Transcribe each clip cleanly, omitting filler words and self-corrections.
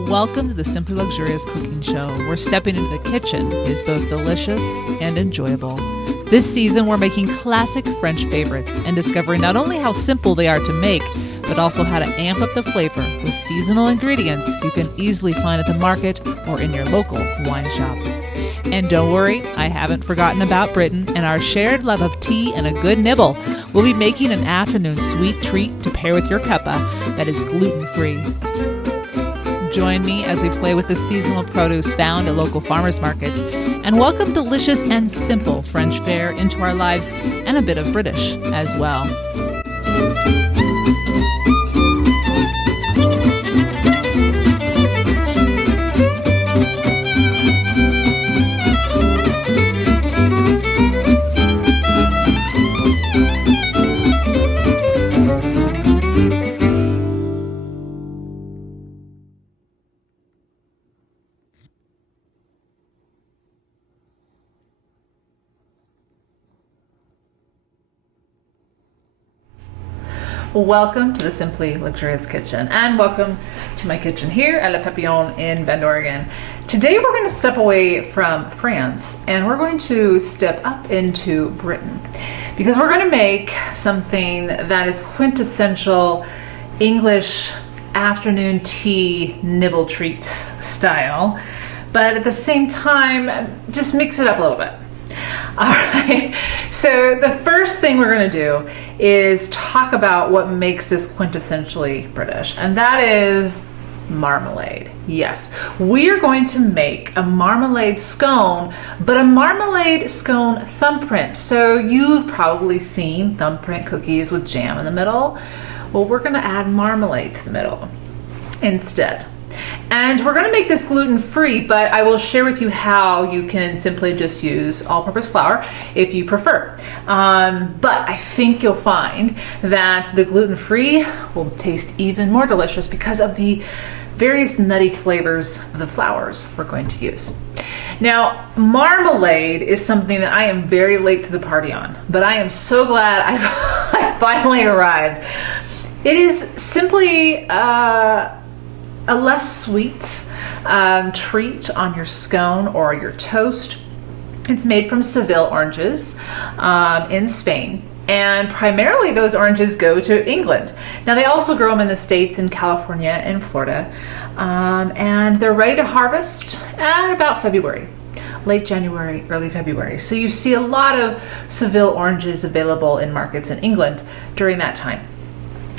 Welcome to the Simply Luxurious Cooking Show, where stepping into the kitchen is both delicious and enjoyable. This season, we're making classic French favorites and discovering not only how simple they are to make, but also how to amp up the flavor with seasonal ingredients you can easily find at the market or in your local wine shop. And don't worry, I haven't forgotten about Britain and our shared love of tea and a good nibble. We'll be making an afternoon sweet treat to pair with your cuppa that is gluten-free. Join me as we play with the seasonal produce found at local farmers markets and welcome delicious and simple French fare into our lives and a bit of British as well. Welcome to the Simply Luxurious Kitchen, and welcome to my kitchen here at Le Papillon in Bend, Oregon. Today we're going to step away from France and we're going to step up into Britain because we're going to make something that is quintessential English afternoon tea nibble treats style, but at the same time just mix it up a little bit. All right, so the first thing we're going to do is talk about what makes this quintessentially British, and that is marmalade. Yes, we are going to make a marmalade scone, but a marmalade scone thumbprint. So you've probably seen thumbprint cookies with jam in the middle. Well, we're going to add marmalade to the middle instead. And we're going to make this gluten-free, but I will share with you how you can simply just use all-purpose flour if you prefer. But I think you'll find that the gluten-free will taste even more delicious because of the various nutty flavors of the flours we're going to use. Now, marmalade is something that I am very late to the party on, but I am so glad I finally arrived. It is simply a less sweet treat on your scone or your toast. It's made from Seville oranges in Spain, and primarily those oranges go to England. Now they also grow them in the States, in California and Florida, and they're ready to harvest at about February. Late January, early February. So you see a lot of Seville oranges available in markets in England during that time.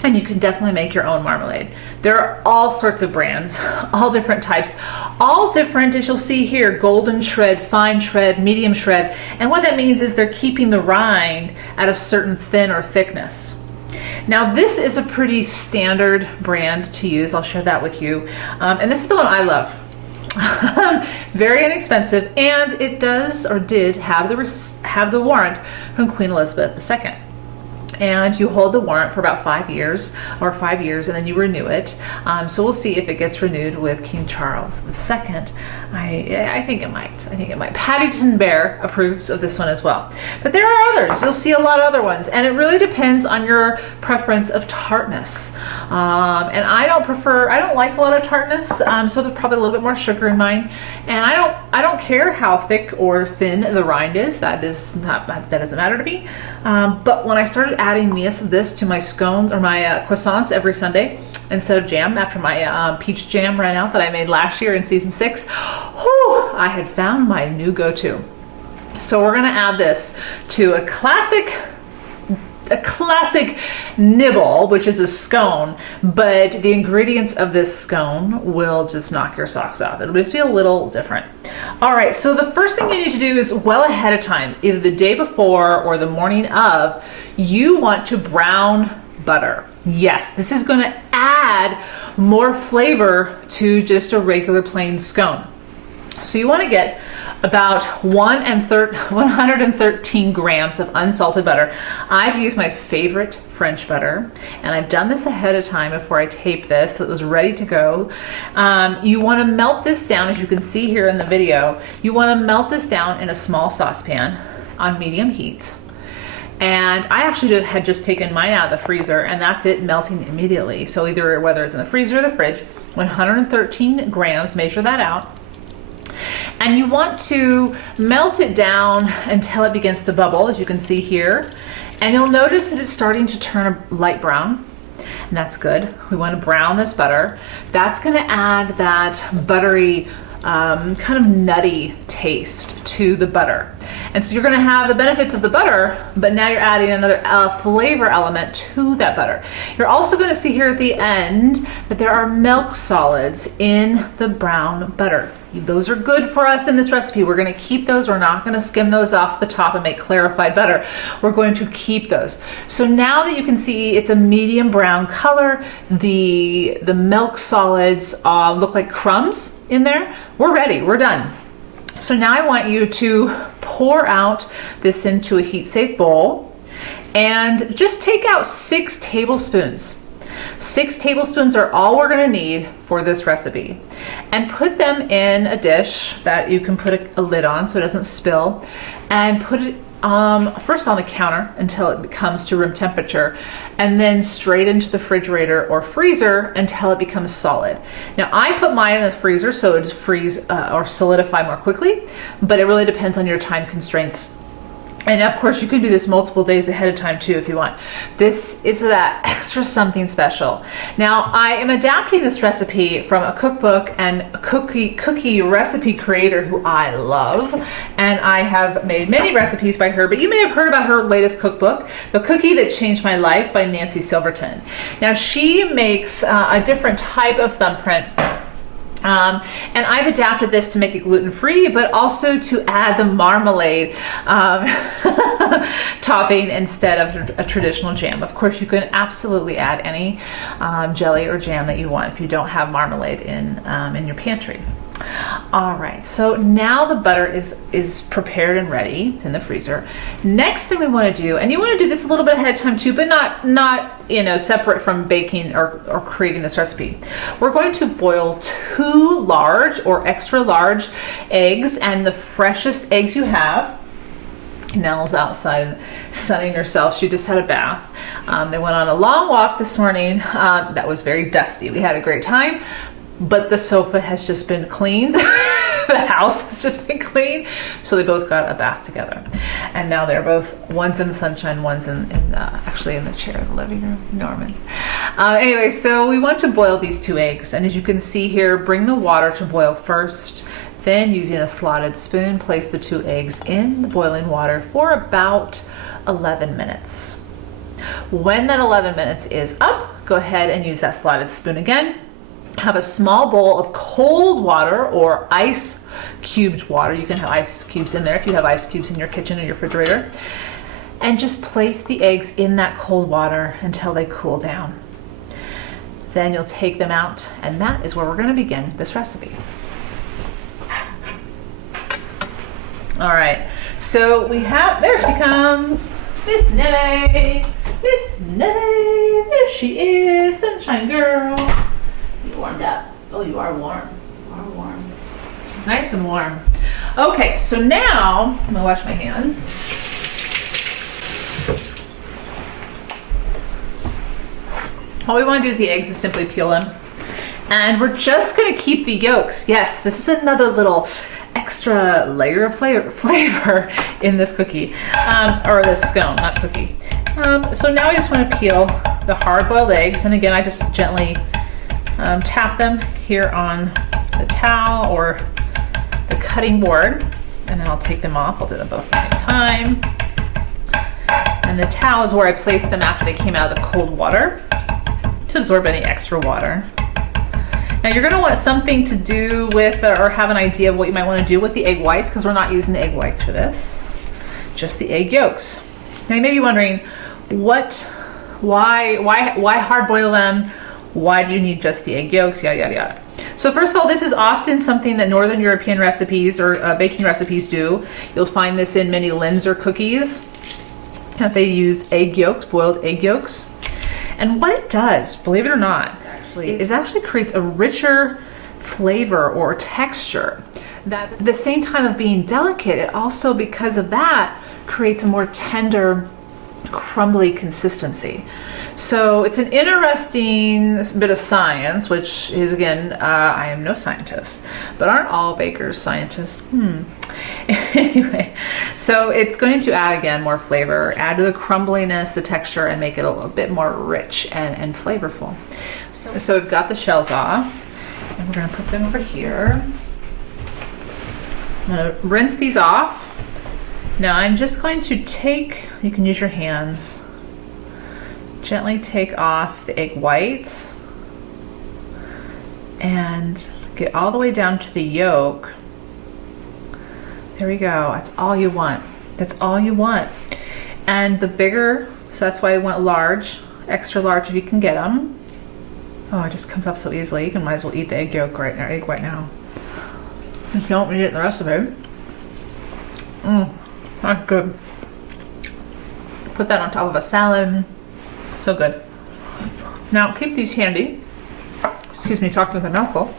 And you can definitely make your own marmalade. There are all sorts of brands, all different types, all different, as you'll see here, golden shred, fine shred, medium shred. And what that means is they're keeping the rind at a certain thin or thickness. Now this is a pretty standard brand to use. I'll share that with you. And this is the one I love. Very inexpensive, and it does or did have the warrant from Queen Elizabeth II. And you hold the warrant for about 5 years, and then you renew it. So we'll see if it gets renewed with King Charles II. I think it might. Paddington Bear approves of this one as well. But there are others. You'll see a lot of other ones, and it really depends on your preference of tartness. And I don't like a lot of tartness, so there's probably a little bit more sugar in mine. And I don't care how thick or thin the rind is. That doesn't matter to me. But when I started adding this to my scones or my croissants every Sunday instead of jam, after my peach jam ran out that I made last year in season 6, I had found my new go-to. So we're gonna add this to a classic nibble, which is a scone, but the ingredients of this scone will just knock your socks off. It'll just be a little different. All right, so the first thing you need to do is well ahead of time, either the day before or the morning of, you want to brown butter. Yes, this is going to add more flavor to just a regular plain scone. So you want to get about 113 grams of unsalted butter. I've used my favorite French butter, and I've done this ahead of time before I tape this, so it was ready to go. You want to melt this down, as you can see here in the video. You want to melt this down in a small saucepan on medium heat. And I actually had just taken mine out of the freezer, and that's it melting immediately. So either whether it's in the freezer or the fridge, 113 grams, measure that out. And you want to melt it down until it begins to bubble, as you can see here. And you'll notice that it's starting to turn a light brown. And that's good. We want to brown this butter. That's going to add that buttery, kind of nutty taste to the butter. And so you're going to have the benefits of the butter, but now you're adding another flavor element to that butter. You're also going to see here at the end that there are milk solids in the brown butter. Those are good for us in this recipe. We're going to keep those. We're not going to skim those off the top and make clarified butter. We're going to keep those. So now that you can see it's a medium brown color, the milk solids look like crumbs in there, we're ready. We're done. So now I want you to pour out this into a heat-safe bowl and just take out 6 tablespoons. 6 tablespoons are all we're going to need for this recipe. And put them in a dish that you can put a lid on so it doesn't spill, and put it first on the counter until it comes to room temperature, and then straight into the refrigerator or freezer until it becomes solid. Now I put mine in the freezer so it freeze or solidify more quickly, but it really depends on your time constraints. And of course you can do this multiple days ahead of time too if you want. This is that extra something special. Now I am adapting this recipe from a cookbook and a cookie recipe creator who I love. And I have made many recipes by her, but you may have heard about her latest cookbook, The Cookie That Changed My Life by Nancy Silverton. Now she makes a different type of thumbprint. And I've adapted this to make it gluten-free, but also to add the marmalade topping instead of a traditional jam. Of course, you can absolutely add any jelly or jam that you want if you don't have marmalade in your pantry. All right, so now the butter is prepared and ready. It's in the freezer. Next thing we want to do, and you want to do this a little bit ahead of time too, but not separate from baking or creating this recipe. We're going to boil 2 large or extra large eggs, and the freshest eggs you have. Nell's outside sunning herself. She just had a bath. They went on a long walk this morning. That was very dusty. We had a great time. But the sofa has just been cleaned. The house has just been cleaned. So they both got a bath together. And now they're both, one's in the sunshine, one's actually in the chair in the living room, Norman. Anyway, so we want to boil these 2 eggs. And as you can see here, bring the water to boil first. Then using a slotted spoon, place the 2 eggs in the boiling water for about 11 minutes. When that 11 minutes is up, go ahead and use that slotted spoon again. Have a small bowl of cold water or ice cubed water. You can have ice cubes in there if you have ice cubes in your kitchen or your refrigerator. And just place the eggs in that cold water until they cool down. Then you'll take them out, and that is where we're going to begin this recipe. All right, so we have, there she comes, Miss Nellie. Miss Nellie, there she is, sunshine girl. You warmed up. Oh, you are warm. You are warm. She's nice and warm. Okay, so now I'm gonna wash my hands. All we want to do with the eggs is simply peel them, and we're just gonna keep the yolks. Yes, this is another little extra layer of flavor in this cookie, or this scone, not cookie. So now I just want to peel the hard-boiled eggs, and again I just gently tap them here on the towel or the cutting board, and then I'll take them off. I'll do them both at the same time. And the towel is where I placed them after they came out of the cold water to absorb any extra water. Now you're going to want something to do with, or have an idea of what you might want to do with the egg whites, because we're not using the egg whites for this, just the egg yolks. Now you may be wondering, why hard boil them? Why do you need just the egg yolks? Yada, yada, yada. So first of all, this is often something that Northern European recipes or baking recipes do. You'll find this in many Linzer cookies. They use egg yolks, boiled egg yolks. And what it does, believe it or not, is actually creates a richer flavor or texture. That at the same time of being delicate, it also, because of that, creates a more tender, crumbly consistency. So it's an interesting bit of science, which is, again, I am no scientist, but aren't all bakers scientists? Anyway, so it's going to add, again, more flavor, add to the crumbliness, the texture, and make it a little bit more rich and flavorful. So we've got the shells off, and we're going to put them over here. I'm going to rinse these off. Now I'm just going to take, you can use your hands, gently take off the egg whites and get all the way down to the yolk. There we go. That's all you want. That's all you want. And the bigger, so that's why I went large, extra large if you can get them. Oh, it just comes up so easily. You can might as well eat the egg yolk right now, egg right now. If you don't eat it in the rest of it. That's good. Put that on top of a salad. So good. Now keep these handy. Excuse me, talking with a mouthful.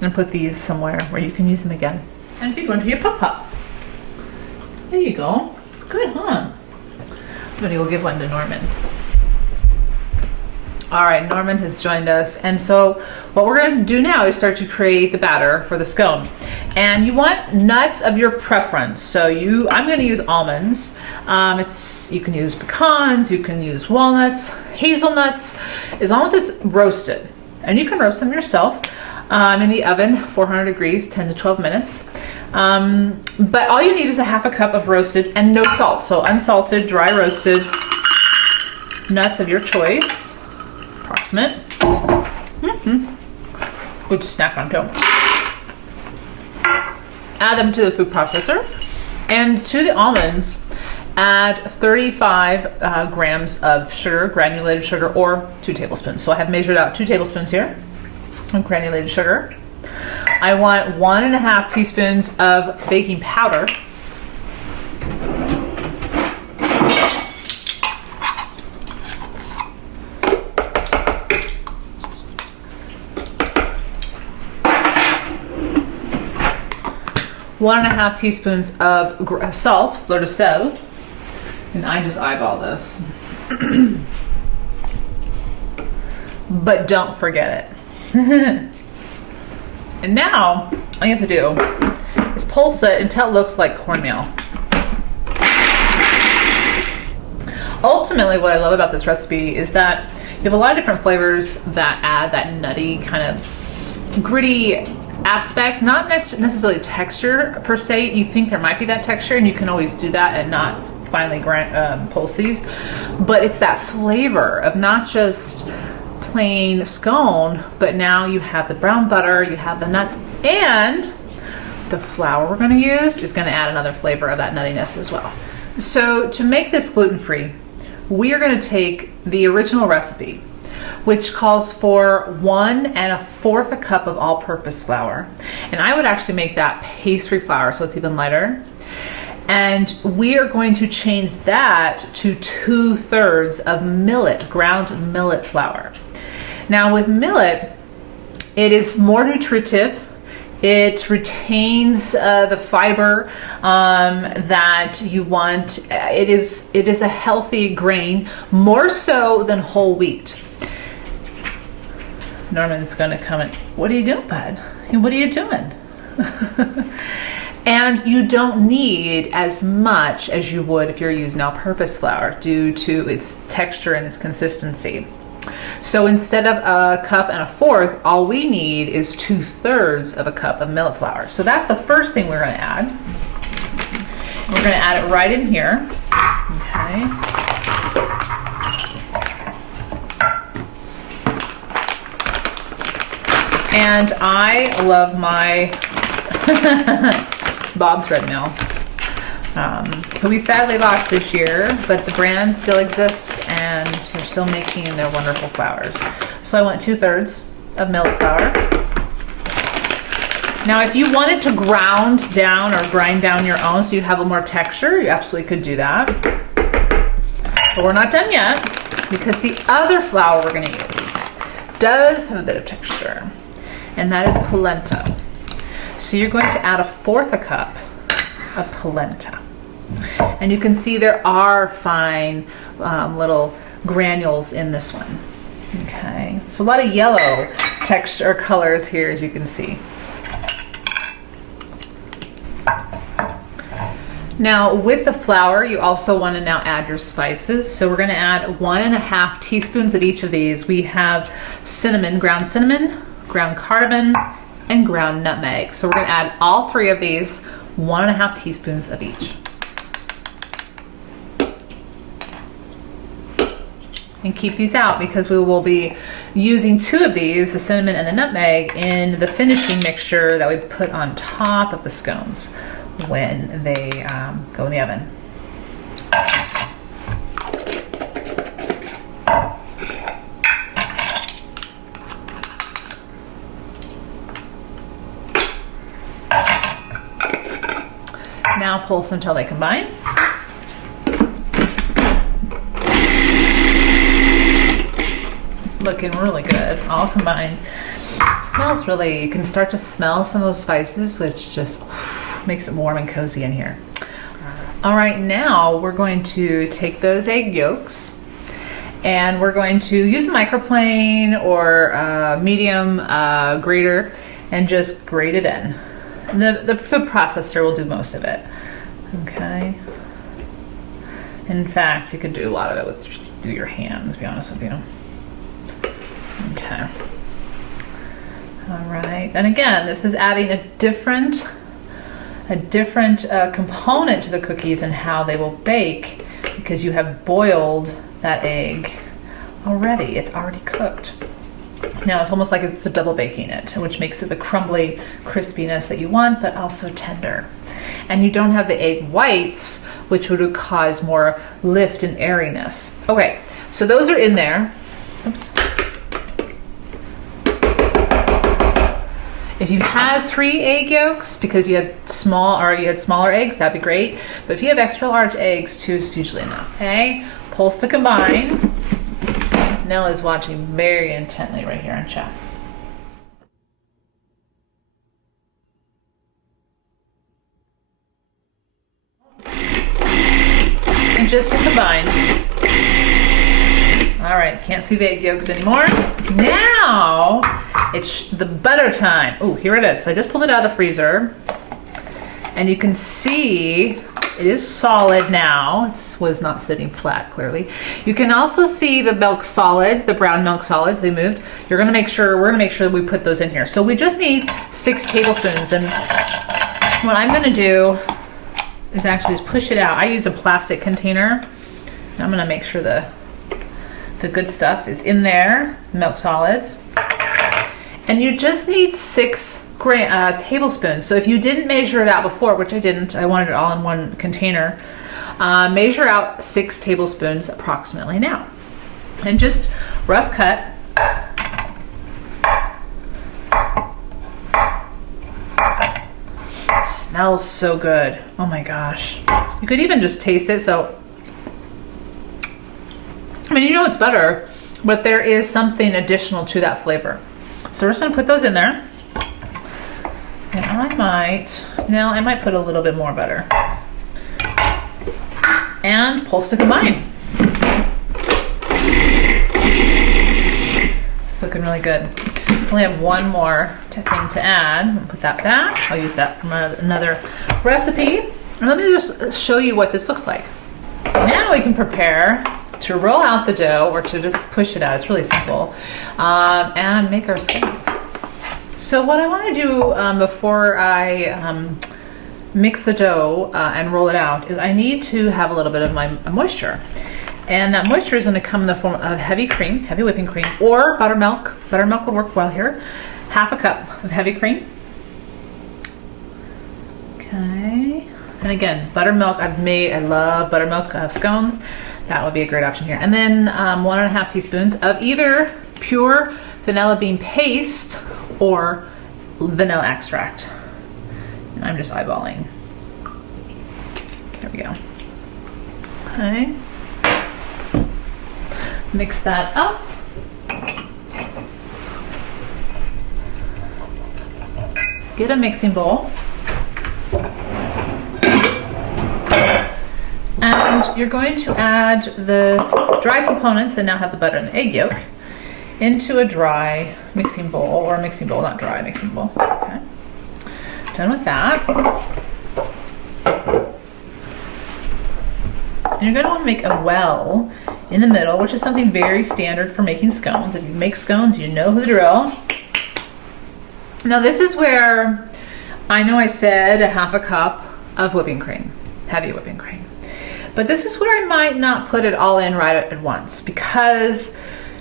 And put these somewhere where you can use them again. And keep going to your pup. There you go. Good, huh? I'm gonna go give one to Norman. All right, Norman has joined us. And so what we're gonna do now is start to create the batter for the scone. And you want nuts of your preference. So I'm gonna use almonds. You can use pecans, you can use walnuts, hazelnuts, as long as it's roasted. And you can roast them yourself in the oven, 400 degrees, 10 to 12 minutes. But all you need is a half a cup of roasted and no salt. So unsalted, dry roasted nuts of your choice. Approximate. Good snack on too. Add them to the food processor, and to the almonds add 35 grams of sugar, granulated sugar, or 2 tablespoons. So I have measured out 2 tablespoons here of granulated sugar. I want 1.5 teaspoons of baking powder. 1.5 teaspoons of salt, fleur de sel, and I just eyeball this. But don't forget it. And now, all you have to do is pulse it until it looks like cornmeal. Ultimately, what I love about this recipe is that you have a lot of different flavors that add that nutty kind of gritty aspect, not necessarily texture per se. You think there might be that texture, and you can always do that and not finely pulse these, but it's that flavor of not just plain scone, but now you have the brown butter, you have the nuts, and the flour we're going to use is going to add another flavor of that nuttiness as well. So to make this gluten-free, we are going to take the original recipe, which calls for 1 1/4 cup of all-purpose flour. And I would actually make that pastry flour, so it's even lighter. And we are going to change that to 2/3 of millet, ground millet flour. Now with millet, it is more nutritive. It retains the fiber that you want. It is a healthy grain, more so than whole wheat. Norman's gonna come in. What are you doing, bud? What are you doing? And you don't need as much as you would if you're using all-purpose flour due to its texture and its consistency. So instead of 1 1/4 cups, all we need is 2/3 of a cup of millet flour. So that's the first thing we're gonna add. We're gonna add it right in here, okay? And I love my Bob's Red Mill, who we sadly lost this year, but the brand still exists and they're still making their wonderful flours. So I want 2/3 of millet flour. Now if you wanted to ground down or grind down your own so you have a more texture, you absolutely could do that. But we're not done yet, because the other flour we're gonna use does have a bit of texture, and that is polenta. So you're going to add 1/4 cup of polenta. And you can see there are fine little granules in this one. Okay, so a lot of yellow texture or colors here, as you can see. Now with the flour, you also want to now add your spices. So we're going to add 1.5 teaspoons of each of these. We have cinnamon, ground cardamom, and ground nutmeg. So we're going to add all 3 of these, 1.5 teaspoons of each. And keep these out because we will be using 2 of these, the cinnamon and the nutmeg, in the finishing mixture that we put on top of the scones when they go in the oven. Now pulse until they combine. Looking really good, all combined. It smells really, you can start to smell some of those spices, which just makes it warm and cozy in here. All right, now we're going to take those egg yolks and we're going to use a microplane or medium grater and just grate it in. The food processor will do most of it. Okay. In fact, you could do a lot of it with your hands, to be honest with you. Okay. All right, and again, this is adding a different component to the cookies and how they will bake because you have boiled that egg already. It's already cooked. Now it's almost like it's double baking it, which makes it the crumbly crispiness that you want, but also tender. And you don't have the egg whites, which would cause more lift and airiness. Okay, so those are in there. Oops. If you had 3 egg yolks because you had smaller eggs, that'd be great. But if you have extra large eggs, 2 is usually enough. Okay, pulse to combine. Nella's watching very intently right here on chat. And just to combine. All right, can't see the egg yolks anymore. Now it's the butter time. Oh, here it is. So I just pulled it out of the freezer. And you can see it is solid now. It was not sitting flat, clearly. You can also see the milk solids, the brown milk solids, they moved. We're gonna make sure that we put those in here. So we just need 6 tablespoons. And what I'm gonna do is actually just push it out. I used a plastic container. And I'm gonna make sure the good stuff is in there, milk solids. And you just need 6 tablespoons. So if you didn't measure it out before, which I didn't, I wanted it all in one container, measure out 6 tablespoons approximately now. And just rough cut. It smells so good. Oh my gosh. You could even just taste it. So I mean, you know it's butter, but there is something additional to that flavor. So we're just gonna put those in there. And I might put a little bit more butter. And pulse to combine. This is looking really good. I only have one more thing to add. I'll put that back. I'll use that from another recipe. And let me just show you what this looks like. Now we can prepare to roll out the dough or to just push it out. It's really simple. And make our scones. So what I want to do before I mix the dough and roll it out is I need to have a little bit of my moisture. And that moisture is going to come in the form of heavy cream, heavy whipping cream, or buttermilk. Buttermilk would work well here. 1/2 cup of heavy cream. Okay. And again, buttermilk, I love buttermilk scones. That would be a great option here. And then 1.5 teaspoons of either pure vanilla bean paste or vanilla extract. And I'm just eyeballing. There we go. Okay. Mix that up. Get a mixing bowl. And you're going to add the dry components that now have the butter and the egg yolk into a dry mixing bowl, or a mixing bowl, not dry, mixing bowl. Okay. Done with that. And you're going to want to make a well in the middle, which is something very standard for making scones. If you make scones, you know the drill. Now this is where I know I said a half a cup of whipping cream, heavy whipping cream. But this is where I might not put it all in right at once, because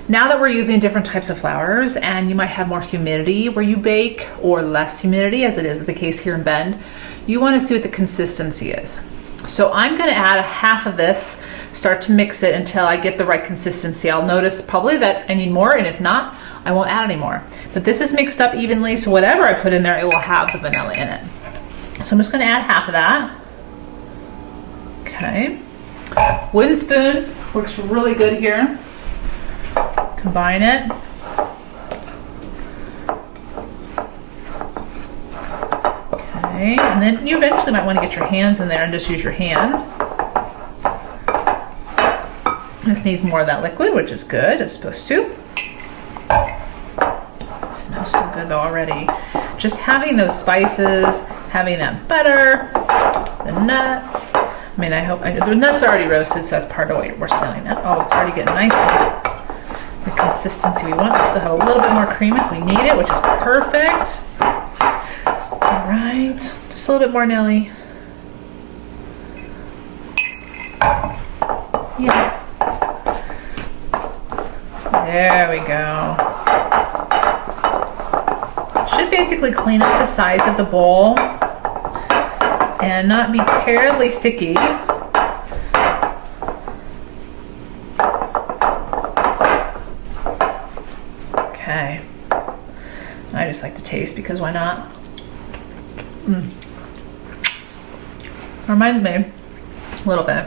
now that we're using different types of flours and you might have more humidity where you bake or less humidity, as it is the case here in Bend, you want to see what the consistency is. So I'm going to add a half of this, start to mix it until I get the right consistency. I'll notice probably that I need more, and if not, I won't add any more. But this is mixed up evenly, so whatever I put in there, it will have the vanilla in it. So I'm just going to add half of that. Okay. Wooden spoon works really good here. Combine it. Okay, and then you eventually might want to get your hands in there and just use your hands. This needs more of that liquid, which is good. It's supposed to. It smells so good though already. Just having those spices, having that butter, the nuts. I mean, the nuts are already roasted, so that's part of what we're smelling now. Oh, it's already getting nice. The consistency we want. We still have a little bit more cream if we need it, which is perfect. All right, just a little bit more, Nellie. Yeah. There we go. Should basically clean up the sides of the bowl and not be terribly sticky. Okay. I just like to taste because why not? Reminds me a little bit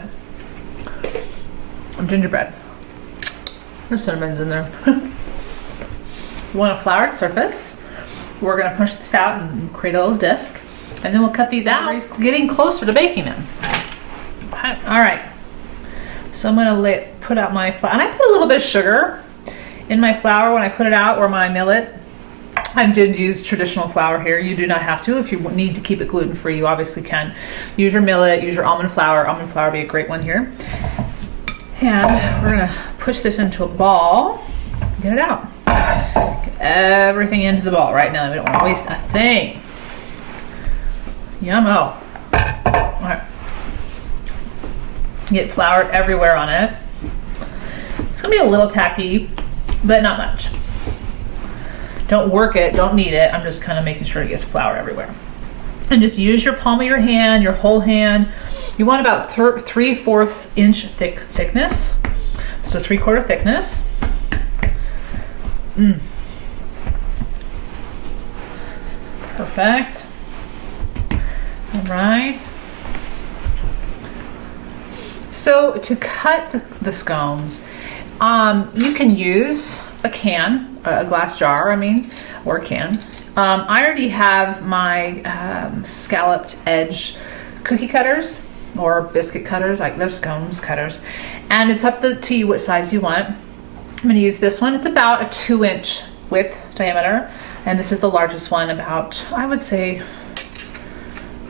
of gingerbread. There's cinnamon's in there. You want a floured surface. We're going to push this out and create a little disc, and then we'll cut these out. We're getting closer to baking them. All right. So I'm going to put out my flour, and I put a little bit of sugar in my flour when I put it out, or my millet. I did use traditional flour here. You do not have to. If you need to keep it gluten-free, you obviously can. Use your millet, use your almond flour. Almond flour would be a great one here. And we're gonna push this into a ball, get it out. Get everything into the ball right now. We don't wanna waste a thing. Yummo. All right. Get flour everywhere on it. It's gonna be a little tacky, but not much. Don't work it, don't knead it. I'm just kind of making sure it gets flour everywhere. And just use your palm of your hand, your whole hand. You want about 3/4 inch thickness. So 3/4 thickness. Perfect. All right. So to cut the scones, you can use a can, a glass jar, or a can. I already have my scalloped edge cookie cutters or biscuit cutters, like they're scones cutters, and it's up to you what size you want. I'm going to use this one. It's about a 2-inch width diameter, and this is the largest one, about, I would say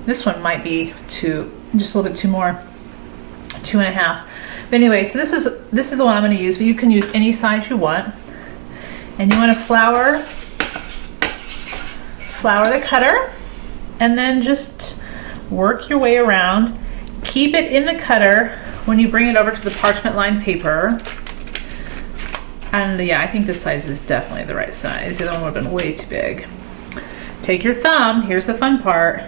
this one might be just a little bit more, 2.5. But anyway, so this is the one I'm going to use, but you can use any size you want. And you want to flour the cutter, and then just work your way around. Keep it in the cutter when you bring it over to the parchment lined paper. And yeah, I think this size is definitely the right size. The other one would have been way too big. Take your thumb, here's the fun part,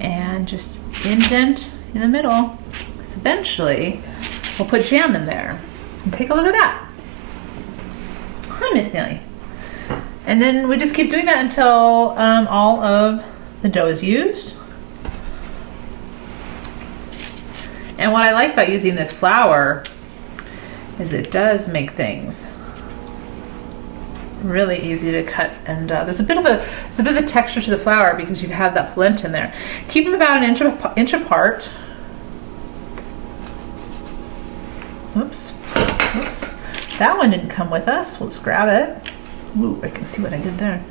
and just indent in the middle. So eventually we'll put jam in there. And take a look at that. Hi, Miss Nellie. And then we just keep doing that until all of the dough is used. And what I like about using this flour is it does make things really easy to cut, and there's a bit of a texture to the flour because you have that polenta in there. Keep them about an inch apart. Oops. Oops. That one didn't come with us. We'll just grab it. Ooh, I can see what I did there.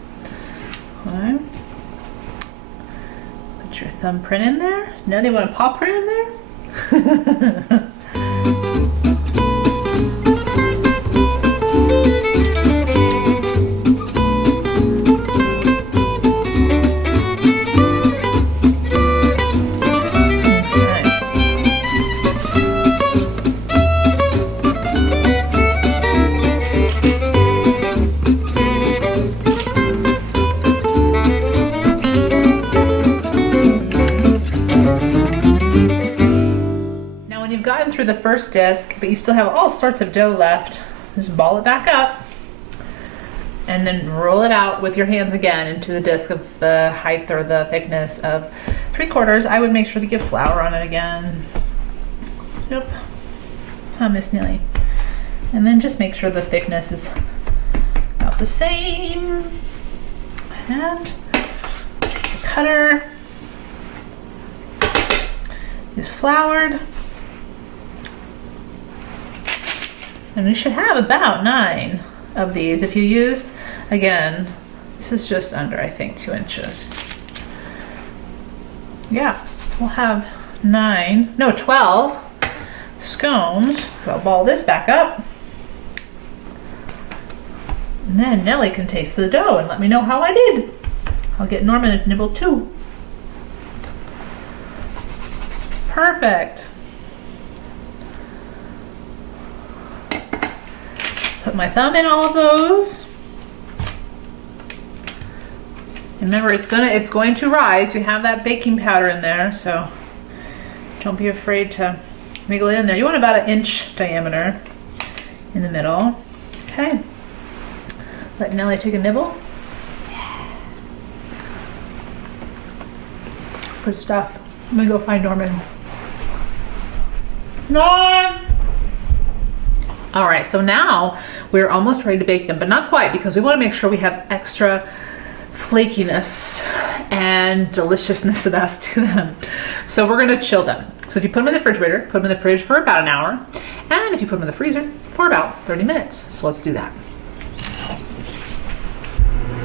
Okay. Put your thumbprint in there. Now do you want a paw print in there? Through the first disc, but you still have all sorts of dough left. Just ball it back up and then roll it out with your hands again into the disc of the height or the thickness of 3/4. I would make sure to get flour on it again. Nope. Huh, Miss Nelly. And then just make sure the thickness is about the same. And the cutter is floured. And we should have about 9 of these. If you used, again, this is just under, I think, 2 inches. Yeah, we'll have 12 scones. So I'll ball this back up. And then Nellie can taste the dough and let me know how I did. I'll get Norman a nibble too. Perfect. Put my thumb in all of those. Remember, it's going to rise. We have that baking powder in there, so don't be afraid to wiggle it in there. You want about 1 inch diameter in the middle. Okay. Let Nellie take a nibble. Good stuff. I'm gonna go find Norman. Norm! All right, so now we're almost ready to bake them, but not quite, because we want to make sure we have extra flakiness and deliciousness about to them. So we're going to chill them. So if you put them in the refrigerator, put them in the fridge for about an hour, and if you put them in the freezer, for about 30 minutes. So let's do that.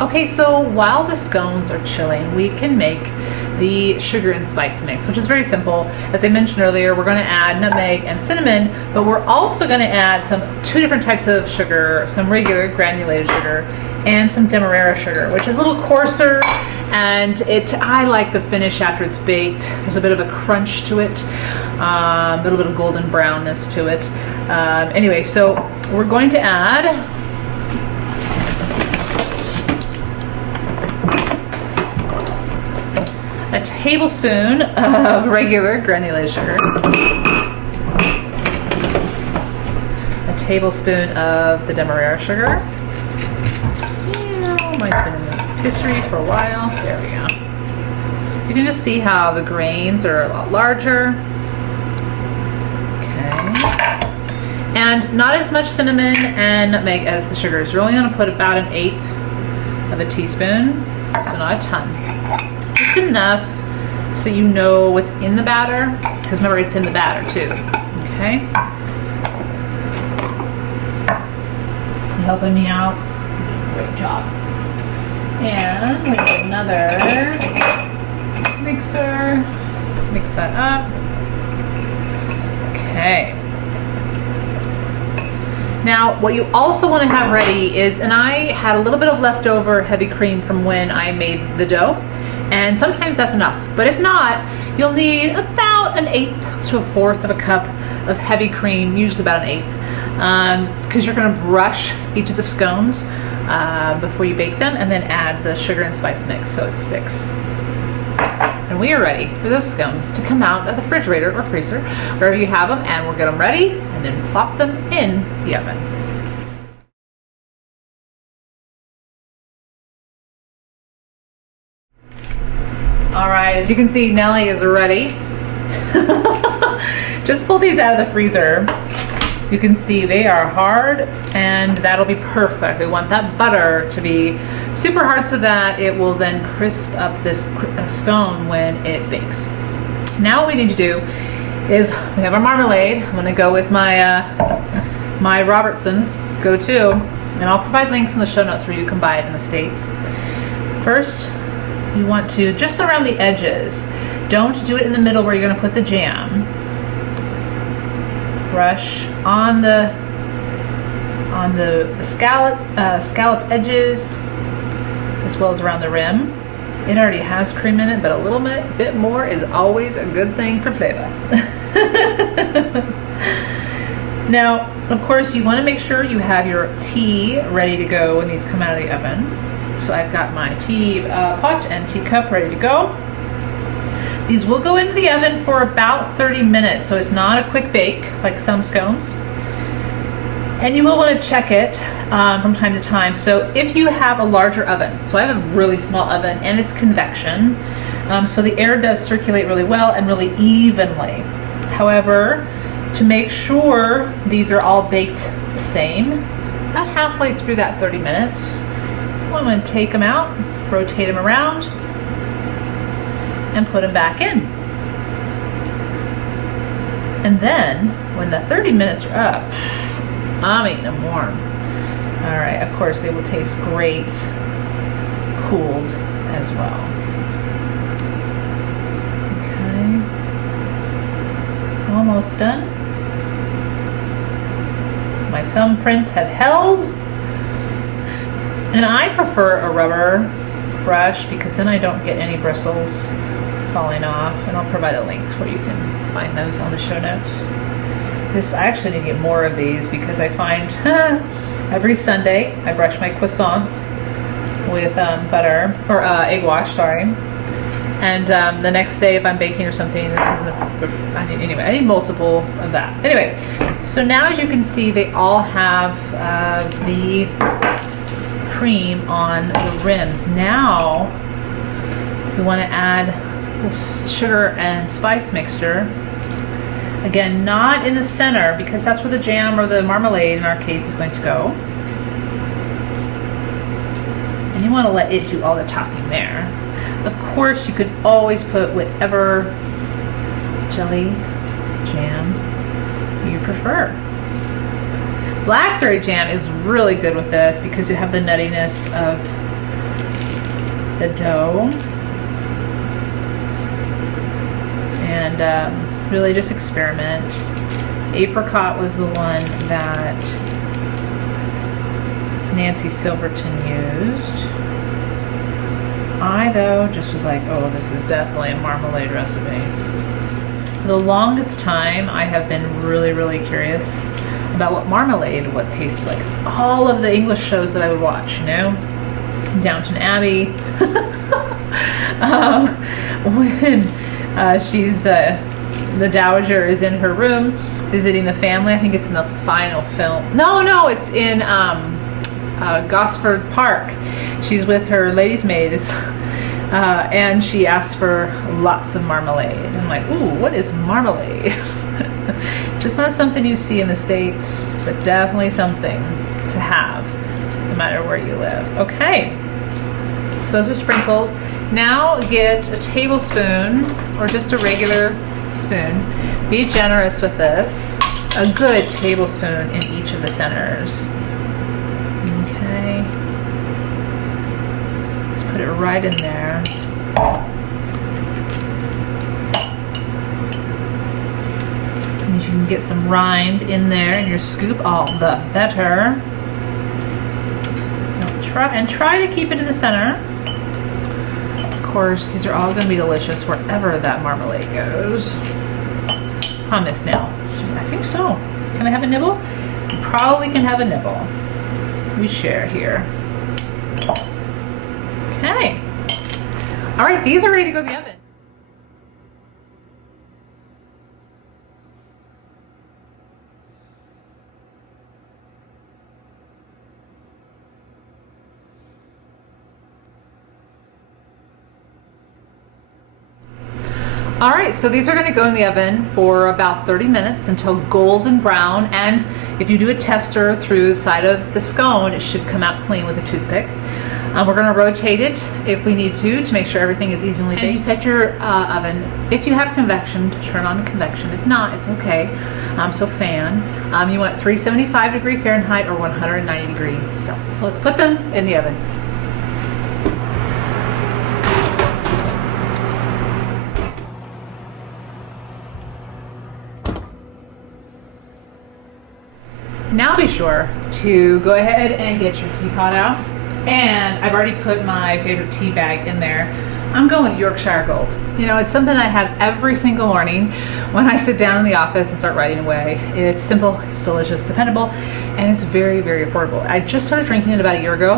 Okay, so while the scones are chilling, we can make the sugar and spice mix, which is very simple. As I mentioned earlier, we're going to add nutmeg and cinnamon, but we're also going to add two different types of sugar, some regular granulated sugar and some demerara sugar, which is a little coarser, and I like the finish after it's baked. There's a bit of a crunch to it, a little bit of golden brownness to it. Anyway, so we're going to add a tablespoon of regular granulated sugar, a tablespoon of the demerara sugar. Mine's been in the patisserie for a while. There we go. You can just see how the grains are a lot larger. Okay. And not as much cinnamon and nutmeg as the sugar. So you're only going to put about 1/8 of a teaspoon, so not a ton. Just enough so that you know what's in the batter, because remember, it's in the batter too. Okay. You helping me out? Great job. And we need another mixer. Let's mix that up. Okay. Now, what you also want to have ready is, and I had a little bit of leftover heavy cream from when I made the dough, and sometimes that's enough. But if not, you'll need about 1/8 to 1/4 of a cup of heavy cream, usually about 1/8, because you're going to brush each of the scones before you bake them, and then add the sugar and spice mix so it sticks. And we are ready for those scones to come out of the refrigerator or freezer, wherever you have them, and we'll get them ready and then plop them in the oven. All right, as you can see, Nellie is ready. Just pull these out of the freezer. So you can see they are hard, and that'll be perfect. We want that butter to be super hard so that it will then crisp up this scone when it bakes. Now what we need to do is we have our marmalade. I'm gonna go with my my Robertson's go-to, and I'll provide links in the show notes where you can buy it in the States. First, you want to just around the edges. Don't do it in the middle where you're gonna put the jam. Brush on the scallop edges as well as around the rim. It already has cream in it, but a little bit more is always a good thing for flavor. Now, of course, you want to make sure you have your tea ready to go when these come out of the oven. So I've got my tea pot and teacup ready to go. These will go into the oven for about 30 minutes, so it's not a quick bake like some scones. And you will want to check it from time to time. So if you have a larger oven, so I have a really small oven and it's convection, so the air does circulate really well and really evenly. However, to make sure these are all baked the same, about halfway through that 30 minutes, I'm going to take them out, rotate them around, and put them back in. And then when the 30 minutes are up, I'm eating them warm. All right, of course they will taste great cooled as well. Okay, almost done. My thumbprints have held, and I prefer a rubber brush because then I don't get any bristles falling off, and I'll provide a link where you can find those on the show notes. I actually need to get more of these because I find every Sunday I brush my croissants with butter, or egg wash, sorry. And the next day if I'm baking or something, this is I need multiple of that. Anyway, so now as you can see, they all have the cream on the rims. Now we want to add this sugar and spice mixture. Again, not in the center because that's where the jam or the marmalade in our case is going to go. And you want to let it do all the talking there. Of course, you could always put whatever jelly, jam you prefer. Blackberry jam is really good with this because you have the nuttiness of the dough. And really just experiment. Apricot was the one that Nancy Silverton used. I, though, just was like, oh, this is definitely a marmalade recipe. For the longest time, I have been really, really curious about what marmalade would taste like. All of the English shows that I would watch, you know? Downton Abbey. When she's the dowager is in her room visiting the family. I think it's in the final film. No, it's in Gosford Park. She's with her lady's maids and she asks for lots of marmalade. I'm like, ooh, what is marmalade? Just not something you see in the States, but definitely something to have no matter where you live. Okay, so those are sprinkled. Now get a tablespoon or just a regular spoon. Be generous with this. A good tablespoon in each of the centers. Okay. Just put it right in there. And if you can get some rind in there in your scoop, all the better. Try to keep it in the center. Of course, these are all going to be delicious wherever that marmalade goes. Hummus now. I think so. Can I have a nibble? You probably can have a nibble. We share here. Okay. All right, these are ready to go in the oven. All right, so these are going to go in the oven for about 30 minutes until golden brown, and if you do a tester through the side of the scone, it should come out clean with a toothpick. We're going to rotate it if we need to make sure everything is evenly baked. And you set your oven, if you have convection, to turn on convection. If not, it's okay. So fan. You want 375 degree Fahrenheit or 190 degree Celsius. So let's put them in the oven. Now be sure to go ahead and get your teapot out. And I've already put my favorite tea bag in there. I'm going with Yorkshire Gold. You know, it's something I have every single morning when I sit down in the office and start writing away. It's simple, it's delicious, dependable, and it's very, very affordable. I just started drinking it about a year ago,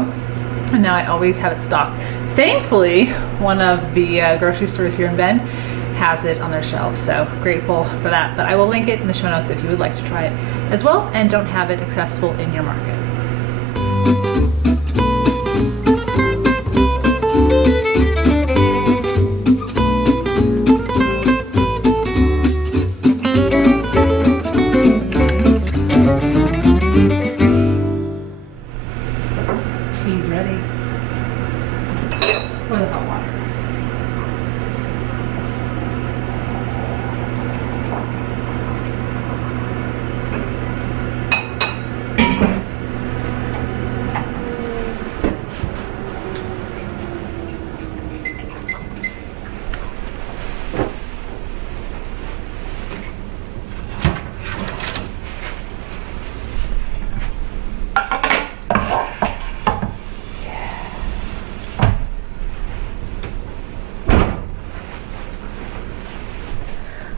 and now I always have it stocked. Thankfully, one of the grocery stores here in Bend has it on their shelves, so grateful for that. But I will link it in the show notes if you would like to try it as well and don't have it accessible in your market. Tea's ready for the hot water.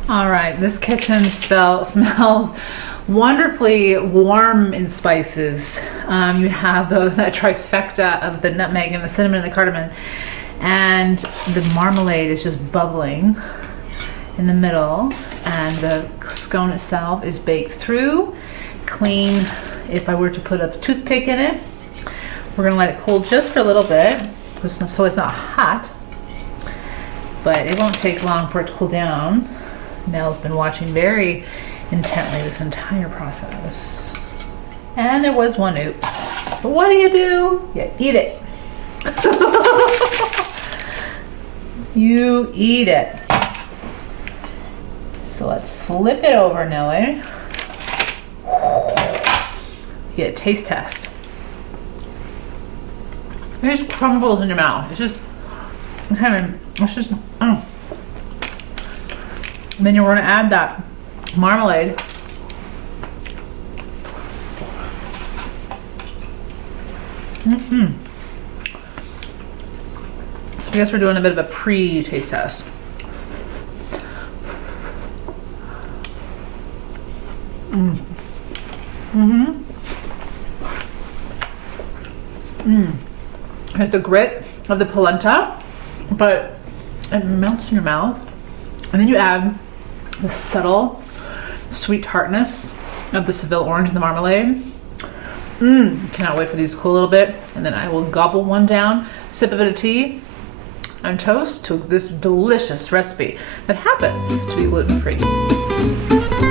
All right, this kitchen smells wonderfully warm in spices. You have that trifecta of the nutmeg and the cinnamon and the cardamom, and the marmalade is just bubbling in the middle, and the scone itself is baked through, clean. If I were to put a toothpick in it, we're gonna let it cool just for a little bit, so it's not hot, but it won't take long for it to cool down. Nell's been watching very intently this entire process. And there was one oops. But what do? You eat it. You eat it. So let's flip it over, Nellie. Get a taste test. It just crumbles in your mouth. It's just, oh. And then you're going to add that marmalade. So I guess we're doing a bit of a pre-taste test. There's the grit of the polenta, but it melts in your mouth. And then you add the subtle sweet tartness of the Seville orange and the marmalade. Cannot wait for these to cool a little bit. And then I will gobble one down, sip a bit of tea, and toast to this delicious recipe that happens to be gluten-free.